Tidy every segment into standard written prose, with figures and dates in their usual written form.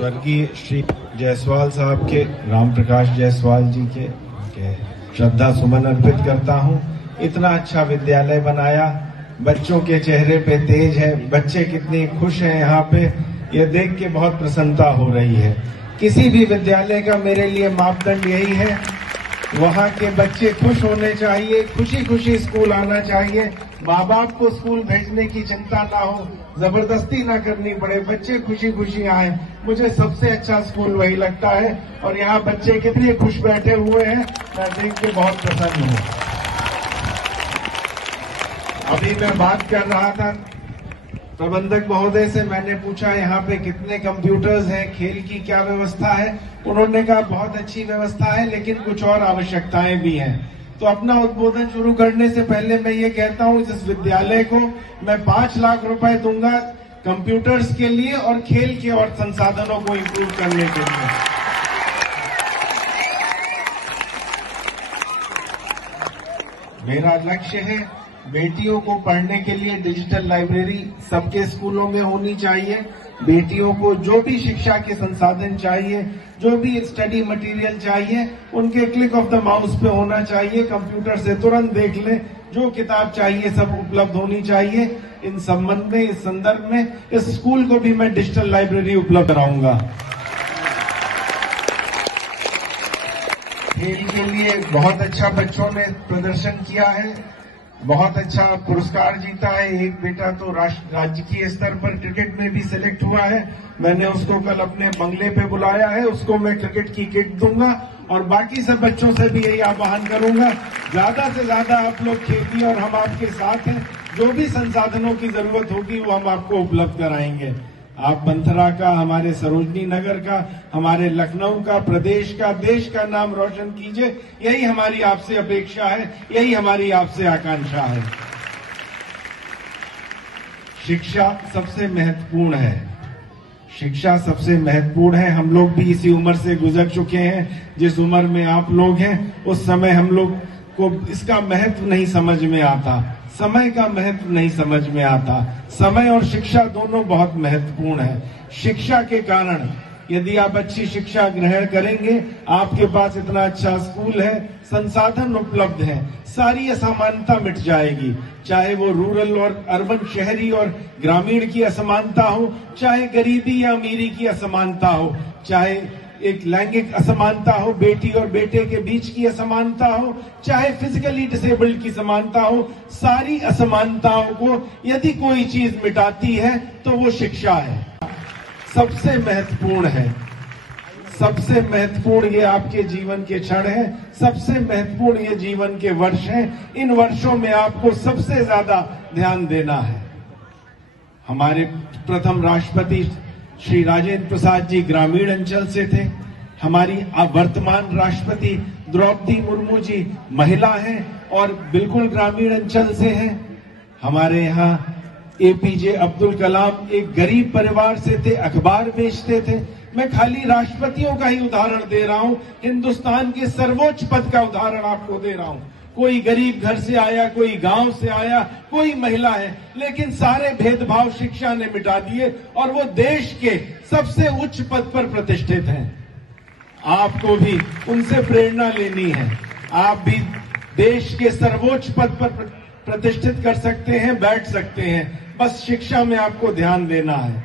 स्वर्गीय श्री जायसवाल साहब के, राम प्रकाश जायसवाल जी के श्रद्धा सुमन अर्पित करता हूं। इतना अच्छा विद्यालय बनाया, बच्चों के चेहरे पे तेज है, बच्चे कितने खुश हैं यहाँ पे, ये देख के बहुत प्रसन्नता हो रही है। किसी भी विद्यालय का मेरे लिए मापदंड यही है, वहाँ के बच्चे खुश होने चाहिए, खुशी खुशी स्कूल आना चाहिए, माँ बाप को स्कूल भेजने की चिंता ना हो, जबरदस्ती ना करनी पड़े, बच्चे खुशी खुशी आए। मुझे सबसे अच्छा स्कूल वही लगता है और यहाँ बच्चे कितने खुश बैठे हुए हैं, मैं देख के बहुत प्रसन्न हूँ। अभी मैं बात कर रहा था प्रबंधक महोदय से, मैंने पूछा यहाँ पे कितने कंप्यूटर्स हैं, खेल की क्या व्यवस्था है। उन्होंने कहा बहुत अच्छी व्यवस्था है लेकिन कुछ और आवश्यकताएं भी हैं। तो अपना उद्बोधन शुरू करने से पहले मैं ये कहता हूँ, इस विद्यालय को मैं 5 लाख रुपए दूंगा कंप्यूटर्स के लिए और खेल के और संसाधनों को इंप्रूव करने के लिए। मेरा लक्ष्य है बेटियों को पढ़ने के लिए डिजिटल लाइब्रेरी सबके स्कूलों में होनी चाहिए। बेटियों को जो भी शिक्षा के संसाधन चाहिए, जो भी स्टडी मटेरियल चाहिए, उनके क्लिक ऑफ द माउस पे होना चाहिए। कंप्यूटर से तुरंत देख लें, जो किताब चाहिए सब उपलब्ध होनी चाहिए। इन संबंध में, इस संदर्भ में इस स्कूल को भी मैं डिजिटल लाइब्रेरी उपलब्ध कराऊंगा। खेल के लिए बहुत अच्छा बच्चों ने प्रदर्शन किया है, बहुत अच्छा पुरस्कार जीता है। एक बेटा तो राज्य स्तर पर क्रिकेट में भी सिलेक्ट हुआ है। मैंने उसको कल अपने बंगले पे बुलाया है, उसको मैं क्रिकेट की किट दूंगा और बाकी सब बच्चों से भी यही आह्वान करूंगा, ज्यादा से ज्यादा आप लोग खेलिए और हम आपके साथ हैं। जो भी संसाधनों की जरूरत होगी वो हम आपको उपलब्ध कराएंगे। आप मंथरा का, हमारे सरोजनी नगर का, हमारे लखनऊ का, प्रदेश का, देश का नाम रोशन कीजिए, यही हमारी आपसे अपेक्षा है, यही हमारी आपसे आकांक्षा है। शिक्षा सबसे महत्वपूर्ण है, शिक्षा सबसे महत्वपूर्ण है। हम लोग भी इसी उम्र से गुजर चुके हैं, जिस उम्र में आप लोग हैं उस समय हम लोग को इसका महत्व नहीं समझ में आता, समय का महत्व नहीं समझ में आता। समय और शिक्षा दोनों बहुत महत्वपूर्ण है। शिक्षा के कारण यदि आप अच्छी शिक्षा ग्रहण करेंगे, आपके पास इतना अच्छा स्कूल है, संसाधन उपलब्ध है, सारी असमानता मिट जाएगी। चाहे वो रूरल और अर्बन, शहरी और ग्रामीण की असमानता हो, चाहे गरीबी या अमीरी की असमानता हो, चाहे एक लैंगिक असमानता हो, बेटी और बेटे के बीच की असमानता हो, चाहे फिजिकली डिसेबल्ड की समानता हो, सारी असमानताओं को यदि कोई चीज मिटाती है तो वो शिक्षा है। सबसे महत्वपूर्ण है, सबसे महत्वपूर्ण ये आपके जीवन के क्षण है, सबसे महत्वपूर्ण ये जीवन के वर्ष हैं। इन वर्षों में आपको सबसे ज्यादा ध्यान देना है। हमारे प्रथम राष्ट्रपति श्री राजेंद्र प्रसाद जी ग्रामीण अंचल से थे। हमारी वर्तमान राष्ट्रपति द्रौपदी मुर्मू जी महिला हैं और बिल्कुल ग्रामीण अंचल से हैं। हमारे यहाँ एपीजे अब्दुल कलाम एक गरीब परिवार से थे, अखबार बेचते थे। मैं खाली राष्ट्रपतियों का ही उदाहरण दे रहा हूँ, हिंदुस्तान के सर्वोच्च पद का उदाहरण आपको दे रहा हूँ। कोई गरीब घर से आया, कोई गांव से आया, कोई महिला है, लेकिन सारे भेदभाव शिक्षा ने मिटा दिए और वो देश के सबसे उच्च पद पर प्रतिष्ठित हैं। आपको भी उनसे प्रेरणा लेनी है, आप भी देश के सर्वोच्च पद पर प्रतिष्ठित कर सकते हैं, बैठ सकते हैं। बस शिक्षा में आपको ध्यान देना है।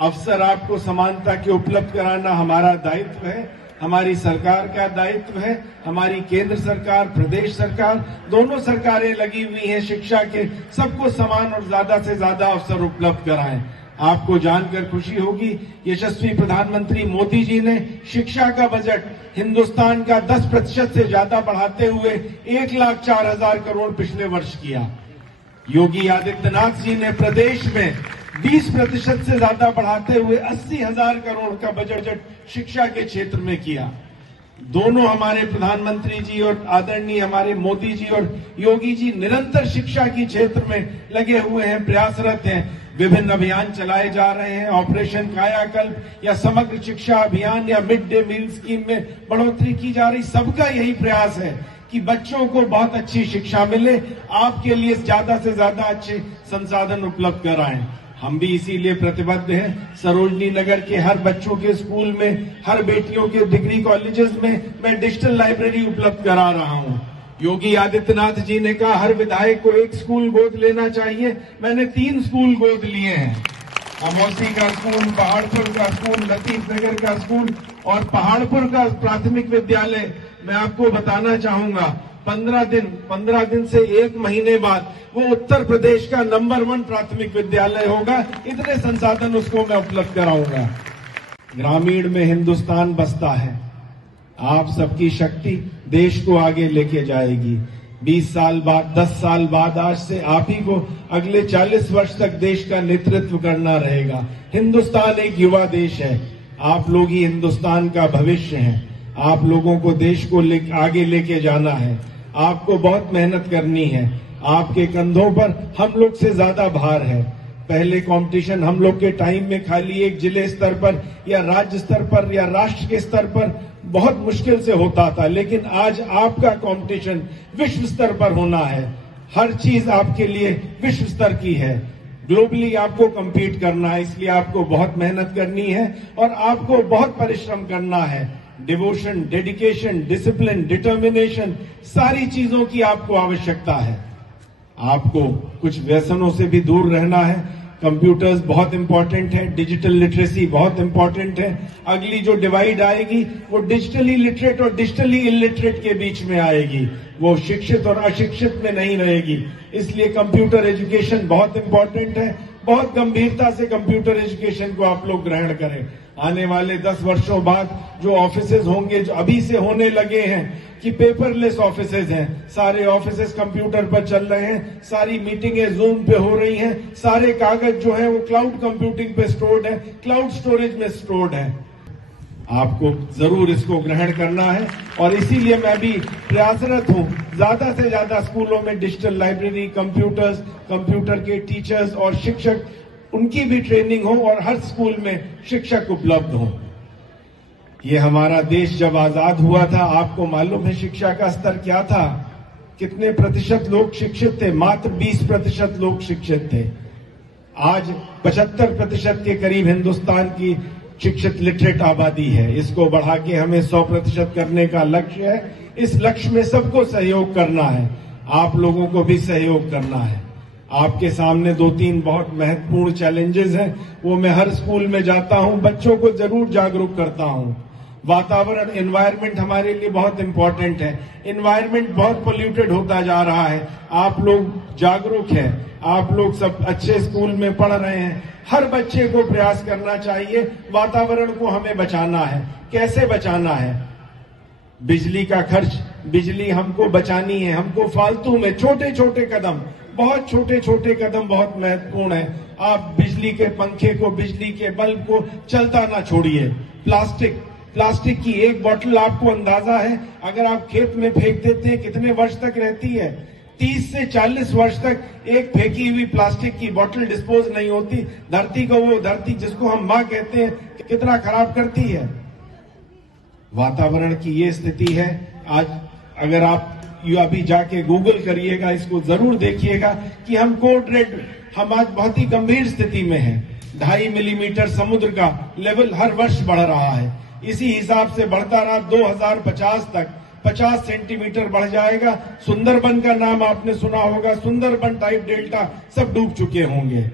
अवसर आपको समानता के उपलब्ध कराना हमारा दायित्व है, हमारी सरकार का दायित्व है। हमारी केंद्र सरकार, प्रदेश सरकार, दोनों सरकारें लगी हुई हैं शिक्षा के सबको समान और ज्यादा से ज्यादा अवसर उपलब्ध कराएं। आपको जानकर खुशी होगी, यशस्वी प्रधानमंत्री मोदी जी ने शिक्षा का बजट हिंदुस्तान का 10% से ज्यादा बढ़ाते हुए 1,04,000 करोड़ पिछले वर्ष किया। योगी आदित्यनाथ जी ने प्रदेश में 20% से ज्यादा बढ़ाते हुए 80,000 करोड़ का बजट शिक्षा के क्षेत्र में किया। दोनों हमारे प्रधानमंत्री जी और आदरणीय हमारे मोदी जी और योगी जी निरंतर शिक्षा के क्षेत्र में लगे हुए हैं, प्रयासरत हैं। विभिन्न अभियान चलाए जा रहे हैं, ऑपरेशन कायाकल्प या समग्र शिक्षा अभियान या मिड डे मील स्कीम में बढ़ोतरी की जा रही। सबका यही प्रयास है कि बच्चों को बहुत अच्छी शिक्षा मिले, आपके लिए ज्यादा से ज्यादा अच्छे संसाधन उपलब्ध कराएं। हम भी इसीलिए प्रतिबद्ध हैं। सरोजनी नगर के हर बच्चों के स्कूल में, हर बेटियों के डिग्री कॉलेजेस में मैं डिजिटल लाइब्रेरी उपलब्ध करा रहा हूं। योगी आदित्यनाथ जी ने कहा हर विधायक को एक स्कूल गोद लेना चाहिए। मैंने 3 स्कूल गोद लिए हैं, अमौसी का स्कूल, पहाड़पुर का स्कूल, लतीफ नगर का स्कूल और पहाड़पुर का प्राथमिक विद्यालय। मैं आपको बताना चाहूंगा 15 दिन से 1 महीने बाद वो उत्तर प्रदेश का नंबर 1 प्राथमिक विद्यालय होगा। इतने संसाधन उसको मैं उपलब्ध कराऊंगा। ग्रामीण में हिंदुस्तान बसता है। आप सबकी शक्ति देश को आगे लेके जाएगी। 20 साल बाद, 10 साल बाद आज से आप ही को अगले 40 वर्ष तक देश का नेतृत्व करना रहेगा। हिंदुस्तान एक युवा देश है। आप लोग ही हिंदुस्तान का भविष्य हैं। आप लोगों को देश को आगे लेके जाना है। आपको बहुत मेहनत करनी है। आपके कंधों पर हम लोग से ज्यादा भार है। पहले कंपटीशन हम लोग के टाइम में खाली एक जिले स्तर पर या राज्य स्तर पर या राष्ट्र के स्तर पर बहुत मुश्किल से होता था, लेकिन आज आपका कंपटीशन विश्व स्तर पर होना है। हर चीज आपके लिए विश्व स्तर की है। ग्लोबली आपको compete करना है, इसलिए आपको बहुत मेहनत करनी है और आपको बहुत परिश्रम करना है। डिवोशन, डेडिकेशन, डिसिप्लिन, डिटर्मिनेशन, सारी चीजों की आपको आवश्यकता है। आपको कुछ व्यसनों से भी दूर रहना है। कंप्यूटर्स बहुत इंपॉर्टेंट है, डिजिटल लिटरेसी बहुत इंपॉर्टेंट है। अगली जो डिवाइड आएगी वो डिजिटली लिटरेट और डिजिटली इलिटरेट के बीच में आएगी, वो शिक्षित और अशिक्षित में नहीं रहेगी। इसलिए कंप्यूटर एजुकेशन बहुत इंपॉर्टेंट है। बहुत गंभीरता से कंप्यूटर एजुकेशन को आप लोग ग्रहण करें। आने वाले 10 वर्षों बाद जो ऑफिसेज होंगे, जो अभी से होने लगे हैं कि पेपरलेस ऑफिसेज हैं, सारे ऑफिसेज कंप्यूटर पर चल रहे हैं, सारी मीटिंगें जूम पे हो रही हैं, सारे कागज जो है वो क्लाउड कंप्यूटिंग पे स्टोर्ड है, क्लाउड स्टोरेज में स्टोर्ड है। आपको जरूर इसको ग्रहण करना है और इसीलिए मैं भी प्रयासरत हूं ज्यादा से ज्यादा स्कूलों में डिजिटल लाइब्रेरी, कंप्यूटर्स, कंप्यूटर के टीचर्स और शिक्षक, उनकी भी ट्रेनिंग हो और हर स्कूल में शिक्षक उपलब्ध हो। ये हमारा देश जब आजाद हुआ था, आपको मालूम है शिक्षा का स्तर क्या था? कितने प्रतिशत लोग शिक्षित थे? मात्र 20% लोग शिक्षित थे। आज 75% के करीब हिंदुस्तान की शिक्षित लिटरेट आबादी है। इसको बढ़ा के हमें 100% करने का लक्ष्य है। इस लक्ष्य में सबको सहयोग करना है। आप लोगों को भी सहयोग करना है। आपके सामने 2-3 बहुत महत्वपूर्ण चैलेंजेस हैं, वो मैं हर स्कूल में जाता हूं, बच्चों को जरूर जागरूक करता हूं। वातावरण, एनवायरनमेंट हमारे लिए बहुत इंपॉर्टेंट है। एनवायरनमेंट बहुत पोल्यूटेड होता जा रहा है। आप लोग जागरूक हैं, आप लोग सब अच्छे स्कूल में पढ़ रहे हैं। हर बच्चे को प्रयास करना चाहिए, वातावरण को हमें बचाना है। कैसे बचाना है? बिजली का खर्च, बिजली हमको बचानी है। हमको फालतू में छोटे छोटे कदम, बहुत छोटे छोटे कदम बहुत महत्वपूर्ण है। आप बिजली के पंखे को, बिजली के बल्ब को चलता ना छोड़िए। प्लास्टिक की एक बोतल, आपको अंदाजा है अगर आप खेत में फेंक देते हैं कितने वर्ष तक रहती है? 30 से 40 वर्ष तक एक फेंकी हुई प्लास्टिक की बोतल डिस्पोज नहीं होती। धरती को, वो धरती जिसको हम मां कहते हैं, कितना खराब करती है। वातावरण की ये स्थिति है। आज अगर आप अभी जाके गूगल करिएगा, इसको जरूर देखिएगा कि हम कोड रेड, हम आज बहुत ही गंभीर स्थिति में हैं। 2.5 मिलीमीटर समुद्र का लेवल हर वर्ष बढ़ रहा है। इसी हिसाब से बढ़ता रहा 2050 तक 50 सेंटीमीटर बढ़ जाएगा। सुंदरबन का नाम आपने सुना होगा, सुंदरबन टाइप डेल्टा सब डूब चुके होंगे।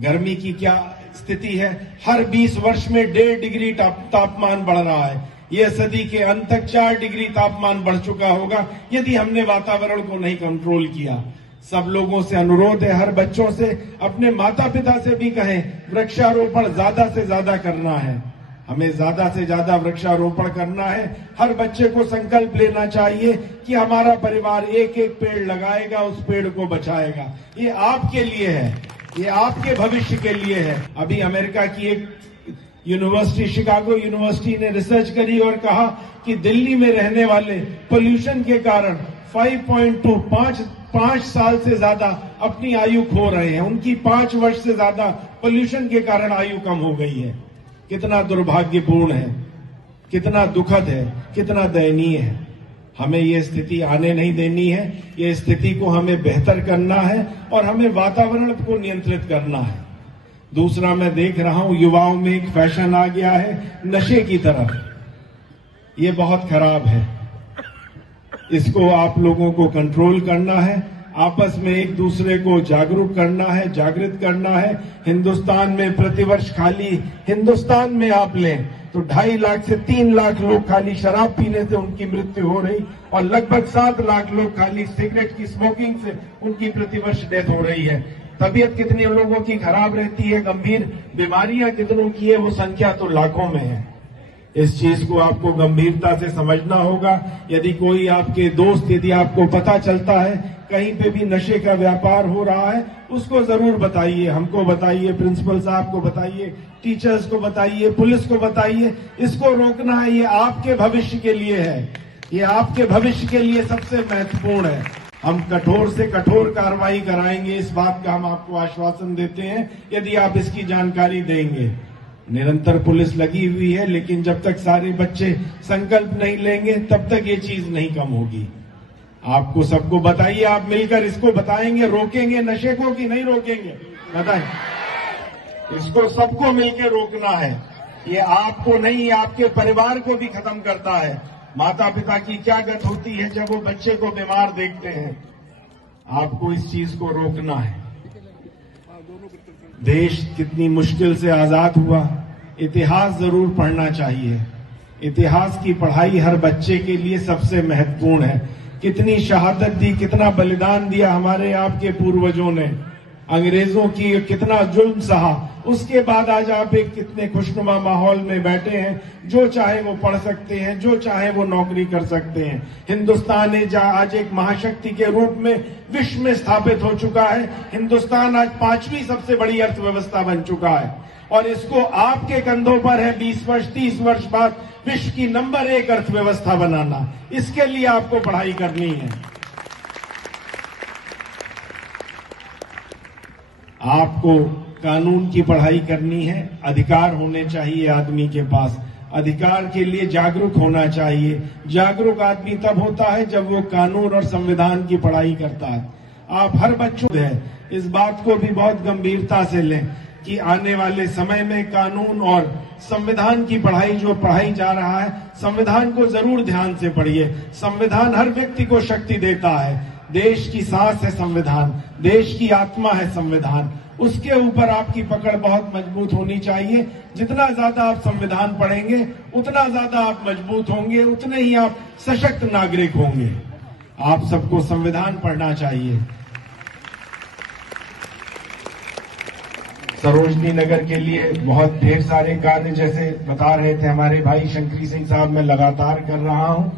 गर्मी की क्या स्थिति है? हर 20 वर्ष में 1.5 डिग्री तापमान बढ़ रहा है। यह सदी के अंत तक 4 डिग्री तापमान बढ़ चुका होगा यदि हमने वातावरण को नहीं कंट्रोल किया। सब लोगों से अनुरोध है, हर बच्चों से, अपने माता पिता से भी कहें, वृक्षारोपण ज्यादा से ज्यादा करना है। हमें ज्यादा से ज्यादा वृक्षारोपण करना है। हर बच्चे को संकल्प लेना चाहिए कि हमारा परिवार एक एक पेड़ लगाएगा, उस पेड़ को बचाएगा। ये आपके लिए है, ये आपके भविष्य के लिए है। अभी अमेरिका की एक यूनिवर्सिटी, शिकागो यूनिवर्सिटी ने रिसर्च करी और कहा कि दिल्ली में रहने वाले पोल्यूशन के कारण 5 साल से ज्यादा अपनी आयु खो रहे हैं। उनकी 5 वर्ष से ज्यादा पोल्यूशन के कारण आयु कम हो गई है। कितना दुर्भाग्यपूर्ण है, कितना दुखद है, कितना दयनीय है। हमें ये स्थिति आने नहीं देनी है। ये स्थिति को हमें बेहतर करना है और हमें वातावरण को नियंत्रित करना है। दूसरा मैं देख रहा हूं युवाओं में एक फैशन आ गया है नशे की तरफ। ये बहुत खराब है। इसको आप लोगों को कंट्रोल करना है, आपस में एक दूसरे को जागरूक करना है, जागृत करना है। हिंदुस्तान में प्रतिवर्ष खाली हिंदुस्तान में आप लें तो 2.5 लाख से 3 लाख लोग खाली शराब पीने से उनकी मृत्यु हो रही और लगभग 7 लाख लोग खाली सिगरेट की स्मोकिंग से उनकी प्रतिवर्ष डेथ हो रही है। तबीयत कितने लोगों की खराब रहती है, गंभीर बीमारियां कितनों की है, वो संख्या तो लाखों में है। इस चीज को आपको गंभीरता से समझना होगा। यदि कोई आपके दोस्त, यदि आपको पता चलता है कहीं पे भी नशे का व्यापार हो रहा है, उसको जरूर बताइए, हमको बताइए, प्रिंसिपल साहब को बताइए, टीचर्स को बताइए, पुलिस को बताइए। इसको रोकना है, ये आपके भविष्य के लिए है, ये आपके भविष्य के लिए सबसे महत्वपूर्ण है। हम कठोर से कठोर कार्रवाई कराएंगे, इस बात का हम आपको आश्वासन देते हैं, यदि आप इसकी जानकारी देंगे। निरंतर पुलिस लगी हुई है, लेकिन जब तक सारे बच्चे संकल्प नहीं लेंगे तब तक ये चीज नहीं कम होगी। आपको सबको बताइए, आप मिलकर इसको बताएंगे, रोकेंगे नशे को कि नहीं रोकेंगे? बताएं। इसको सबको मिलकर रोकना है। ये आपको नहीं, आपके परिवार को भी खत्म करता है। माता पिता की क्या गत होती है जब वो बच्चे को बीमार देखते हैं। आपको इस चीज को रोकना है। देश कितनी मुश्किल से आजाद हुआ, इतिहास जरूर पढ़ना चाहिए। इतिहास की पढ़ाई हर बच्चे के लिए सबसे महत्वपूर्ण है। कितनी शहादत दी, कितना बलिदान दिया हमारे आपके पूर्वजों ने, अंग्रेजों की कितना जुल्म सहा, उसके बाद आज आप एक कितने खुशनुमा माहौल में बैठे हैं। जो चाहे वो पढ़ सकते हैं, जो चाहे वो नौकरी कर सकते हैं। हिंदुस्तान आज एक महाशक्ति के रूप में विश्व में स्थापित हो चुका है। हिंदुस्तान आज 5वीं सबसे बड़ी अर्थव्यवस्था बन चुका है और इसको आपके कंधों पर है 20 वर्ष 30 वर्ष बाद विश्व की नंबर 1 अर्थव्यवस्था बनाना। इसके लिए आपको पढ़ाई करनी है। आपको कानून की पढ़ाई करनी है। अधिकार होने चाहिए आदमी के पास, अधिकार के लिए जागरूक होना चाहिए। जागरूक आदमी तब होता है जब वो कानून और संविधान की पढ़ाई करता है। आप हर बच्चों है इस बात को भी बहुत गंभीरता से लें कि आने वाले समय में कानून और संविधान की पढ़ाई जो पढ़ाई जा रहा है, संविधान को जरूर ध्यान से पढ़िए। संविधान हर व्यक्ति को शक्ति देता है। देश की सांस है संविधान, देश की आत्मा है संविधान। उसके ऊपर आपकी पकड़ बहुत मजबूत होनी चाहिए। जितना ज्यादा आप संविधान पढ़ेंगे उतना ज्यादा आप मजबूत होंगे, उतने ही आप सशक्त नागरिक होंगे। आप सबको संविधान पढ़ना चाहिए। सरोजनी नगर के लिए बहुत ढेर सारे कार्य जैसे बता रहे थे हमारे भाई शंकरी सिंह साहब, मैं लगातार कर रहा हूं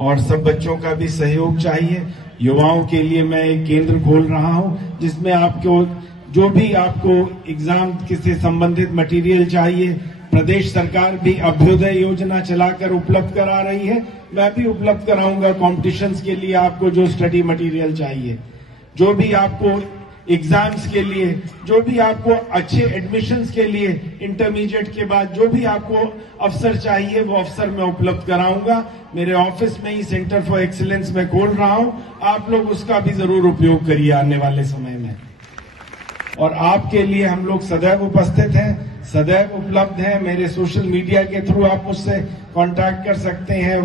और सब बच्चों का भी सहयोग चाहिए। युवाओं के लिए मैं एक केंद्र खोल रहा हूं जिसमें आपको जो भी आपको एग्जाम से संबंधित मटेरियल चाहिए, प्रदेश सरकार भी अभ्युदय योजना चलाकर उपलब्ध करा रही है। मैं भी उपलब्ध कराऊंगा कॉम्पिटिशन्स के लिए आपको जो स्टडी मटेरियल चाहिए, जो भी आपको एग्जाम्स के लिए, जो भी आपको अच्छे एडमिशन्स के लिए, इंटरमीडिएट के बाद जो भी आपको अवसर चाहिए वो अवसर मैं उपलब्ध कराऊंगा। मेरे ऑफिस में ही सेंटर फॉर एक्सीलेंस में खोल रहा हूं, आप लोग उसका भी जरूर उपयोग करिए आने वाले समय में। और आपके लिए हम लोग सदैव उपस्थित हैं, सदैव उपलब्ध हैं। मेरे सोशल मीडिया के थ्रू आप मुझसे कांटेक्ट कर सकते हैं,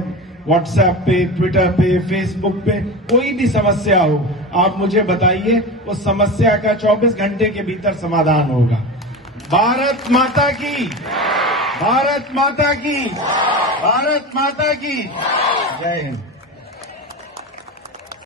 व्हाट्सएप पे, ट्विटर पे, फेसबुक पे। कोई भी समस्या हो आप मुझे बताइए, उस समस्या का 24 घंटे के भीतर समाधान होगा। भारत माता की, भारत माता की, भारत माता की जय हिंद।